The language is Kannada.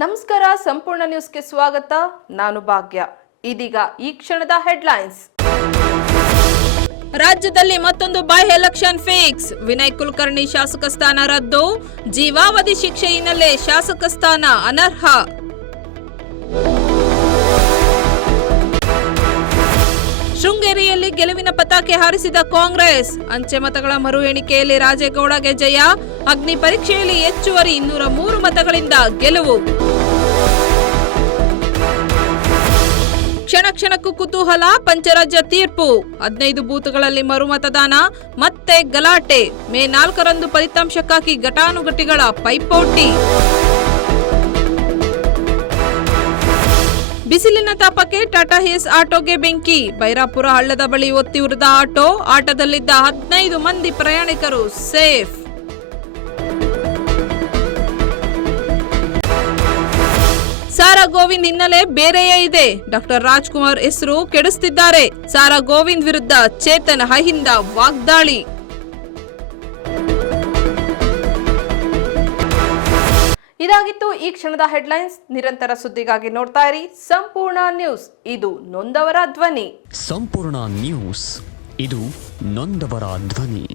ನಮಸ್ಕಾರ, ಸಂಪೂರ್ಣ ನ್ಯೂಸ್ಗೆ ಸ್ವಾಗತ. ನಾನು ಭಾಗ್ಯ. ಇದೀಗ ಈ ಕ್ಷಣದ ಹೆಡ್ಲೈನ್ಸ್. ರಾಜ್ಯದಲ್ಲಿ ಮತ್ತೊಂದು by election fix. Vinay Kulkarni ಶಾಸಕ ಸ್ಥಾನ ರದ್ದು. ಜೀವಾವಧಿ ಶಿಕ್ಷೆ ಹಿನ್ನೆಲೆ ಶಾಸಕ ಸ್ಥಾನ ಅನರ್ಹ. ಶೃಂಗೇರಿಯಲ್ಲಿ ಗೆಲುವಿನ ಪತಾಕೆ ಹಾರಿಸಿದ ಕಾಂಗ್ರೆಸ್. ಅಂಚೆ ಮತಗಳ ಮರು ಎಣಿಕೆಯಲ್ಲಿ ರಾಜೇಗೌಡಗೆ ಜಯ. ಅಗ್ನಿ ಪರೀಕ್ಷೆಯಲ್ಲಿ ಹೆಚ್ಚುವರಿ 203 ಮತಗಳಿಂದ ಗೆಲುವು. ಕ್ಷಣ ಕ್ಷಣಕ್ಕೂ ಕುತೂಹಲ. ಪಂಚರಾಜ್ಯ ತೀರ್ಪು. 15 ಬೂತ್ಗಳಲ್ಲಿ ಮರುಮತದಾನ. ಮತ್ತೆ ಗಲಾಟೆ. ಮೇ 4ರಂದು ಫಲಿತಾಂಶಕ್ಕಾಗಿ ಘಟಾನುಘಟಿಗಳ ಪೈಪೋಟಿ. ಬಿಸಿಲಿನ ತಾಪಕ್ಕೆ ಟಾಟಾ ಏಸ್ ಆಟೋಗೆ ಬೆಂಕಿ. ಬೈರಾಪುರ ಹಳ್ಳದ ಬಳಿ ಒತ್ತಿ ಉರಿದ ಆಟೋ. ಆಟೋದಲ್ಲಿದ್ದ 15 ಮಂದಿ ಪ್ರಯಾಣಿಕರು ಸೇಫ್. ಸಾರಾ ಗೋವಿಂದ್ ಹಿನ್ನೆಲೆ ಬೇರೆಯೇ ಇದೆ. ಡಾಕ್ಟರ್ ರಾಜ್ಕುಮಾರ್ ಹೆಸರು ಕೆಡಿಸುತ್ತಿದ್ದಾರೆ. ಸಾರಾ ಗೋವಿಂದ್ ವಿರುದ್ಧ ಚೇತನ್ ಅಹಿಂದ ವಾಗ್ದಾಳಿ. ಇದಾಗಿತ್ತು ಈ ಕ್ಷಣದ ಹೆಡ್ಲೈನ್ಸ್. ನಿರಂತರ ಸುದ್ದಿಗಾಗಿ ನೋಡ್ತಾ ಇರಿ ಸಂಪೂರ್ಣ ನ್ಯೂಸ್. ಇದು ನೊಂದವರ ಧ್ವನಿ. ಸಂಪೂರ್ಣ ನ್ಯೂಸ್, ಇದು ನೊಂದವರ ಧ್ವನಿ.